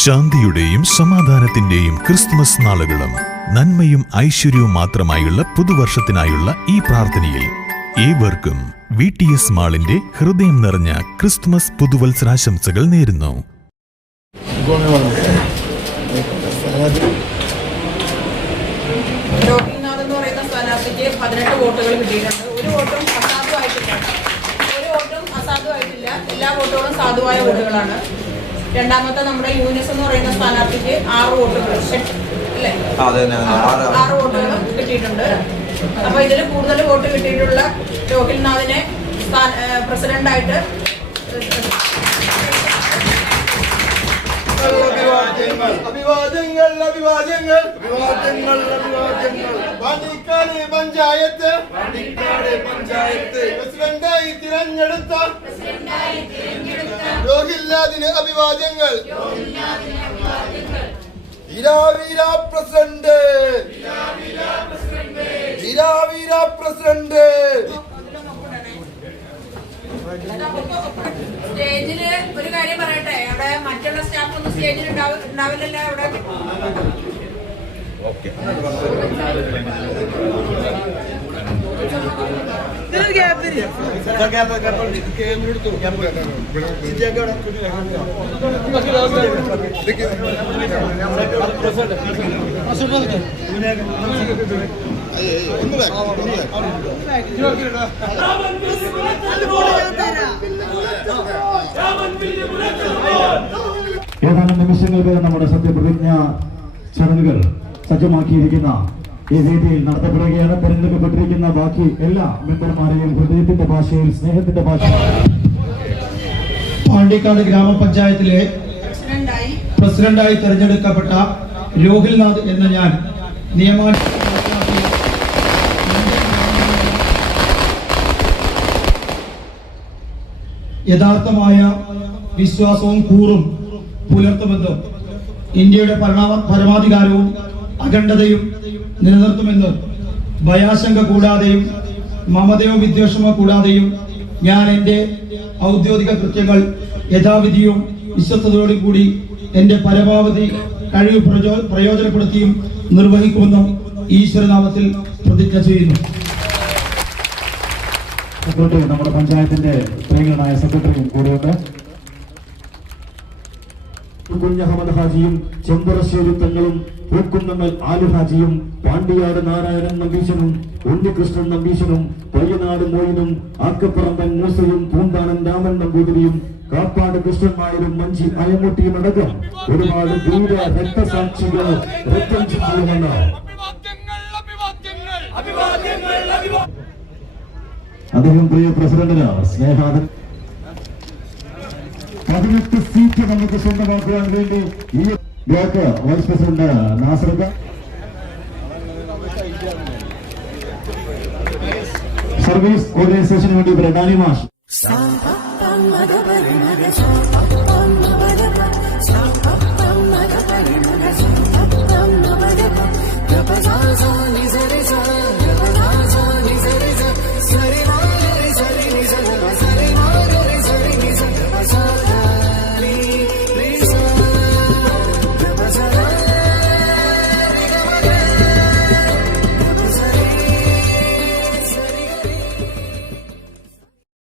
ശാന്തിയുടെയും സമാധാനത്തിന്റെയും ക്രിസ്തുമസ് നാളുകളും നന്മയും ഐശ്വര്യവും മാത്രമായുള്ള പുതുവർഷത്തിനായുള്ള ഈ പ്രാർത്ഥനയിൽ ഏവർക്കും VTS മാളിന്റെ ഹൃദയം നിറഞ്ഞ ക്രിസ്തുമസ് പുതുവത്സരാശംസകൾ നേരുന്നു. രോഹിനാഥ് എന്ന് പറയുന്ന സ്ഥാനാർത്ഥിക്ക് 18 വോട്ടുകൾ കിട്ടിയിട്ടുണ്ട്. ഒരു വോട്ടും അസാധുവായിട്ടില്ല. എല്ലാ വോട്ടുകളും സാധുവായ വോട്ടുകളാണ്. രണ്ടാമത്തെ നമ്മുടെ യൂനിസ് എന്ന് പറയുന്ന സ്ഥാനാർത്ഥിക്ക് 6 വോട്ടുകൾ അല്ലേ, 6 വോട്ടുകൾ കിട്ടിയിട്ടുണ്ട്. അപ്പൊ ഇതിൽ കൂടുതൽ വോട്ട് കിട്ടിയിട്ടുള്ള രോഹിൽനാഥിനെ പ്രസിഡന്റായിട്ട് പഞ്ചായത്ത് പ്രസിഡന്റായി തിരഞ്ഞെടുത്ത രോഹിൽനാഥിന് അഭിവാദ്യങ്ങൾ. പ്രസിഡന്റ് പ്രസിഡന്റ് സ്റ്റേജില് ഒരു കാര്യം പറയട്ടെ, അവിടെ മറ്റുള്ള സ്റ്റാഫ് ഒന്നും സ്റ്റേജിൽ ഉണ്ടാവില്ലല്ലോ. അവിടെ ഏതാനും നിമിഷങ്ങൾക്ക് നമ്മുടെ സത്യപ്രതിജ്ഞ ചടങ്ങുകൾ സജ്ജമാക്കിയിരിക്കുന്ന ഈ വേദിയിൽ നടത്തപ്പെടുകയാണ്. തെരഞ്ഞെടുക്കപ്പെട്ടിരിക്കുന്ന ബാക്കി എല്ലാ മെമ്പർമാരെയും ഹൃദയത്തിന്റെ ഭാഷയിൽ, സ്നേഹത്തിന്റെ ഭാഷയിൽ പാണ്ടിക്കാട് ഗ്രാമപഞ്ചായത്തിലെ പ്രസിഡന്റായി തെരഞ്ഞെടുക്കപ്പെട്ട രോഹിൽനാഥ് എന്ന ഞാൻ യഥാർത്ഥമായ വിശ്വാസവും കൂറും പുലർത്തുമെന്നും ഇന്ത്യയുടെ പരമാധികാരവും അഖണ്ഡതയും നിലനിർത്തുമെന്നും ഭയാശങ്ക കൂടാതെയും മമതയോ വിദ്വേഷമോ കൂടാതെയും ഞാൻ എൻ്റെ ഔദ്യോഗിക കൃത്യങ്ങൾ യഥാവിധിയും വിശ്വസ്തയോടും കൂടി എൻ്റെ പരമാവധി കഴിവ് പ്രയോജനപ്പെടുത്തിയും നിർവഹിക്കുമെന്നും ഈശ്വരനാമത്തിൽ പ്രതിജ്ഞ ചെയ്യുന്നു. നമ്മുടെ പഞ്ചായത്തിന്റെ പ്രിയങ്കരനായ സെക്രട്ടറിയും കൂടെയുണ്ട്. കുഞ്ഞഹമ്മദ് ഹാജിയും ചെമ്പുറശ്ശേരി തങ്ങളും പൂക്കുന്നമ്മൽ ആലുഹാജിയും പാണ്ടിയാട് നാരായണൻ നമ്പീശനും ഉണ്ണികൃഷ്ണൻ നമ്പീശനും പയ്യനാട് മോയിനും ആക്കപ്പറമ്പൻ മൂസയും പൂന്താനൻ രാമൻ നമ്പൂതിരിയും കാപ്പാട് കൃഷ്ണൻ നായരും മഞ്ചി അയമുട്ടിയും അടക്കം ഒരുപാട് ധീര രക്തസാക്ഷികൾ രക്തം ചിന്തിക്കുമെന്ന് അദ്ദേഹം പ്രിയ പ്രസിഡന്റിന് സ്നേഹാദരം. 18 സീറ്റ് നമുക്ക് സ്വന്തമാക്കുവാൻ വേണ്ടി ഈ ബ്ലോക്ക് വൈസ് പ്രസിഡന്റ് നാസർക്ക, സർവീസ് ഓർഗനൈസേഷന് വേണ്ടി ബ്രഡാനി മാഷ്, Sa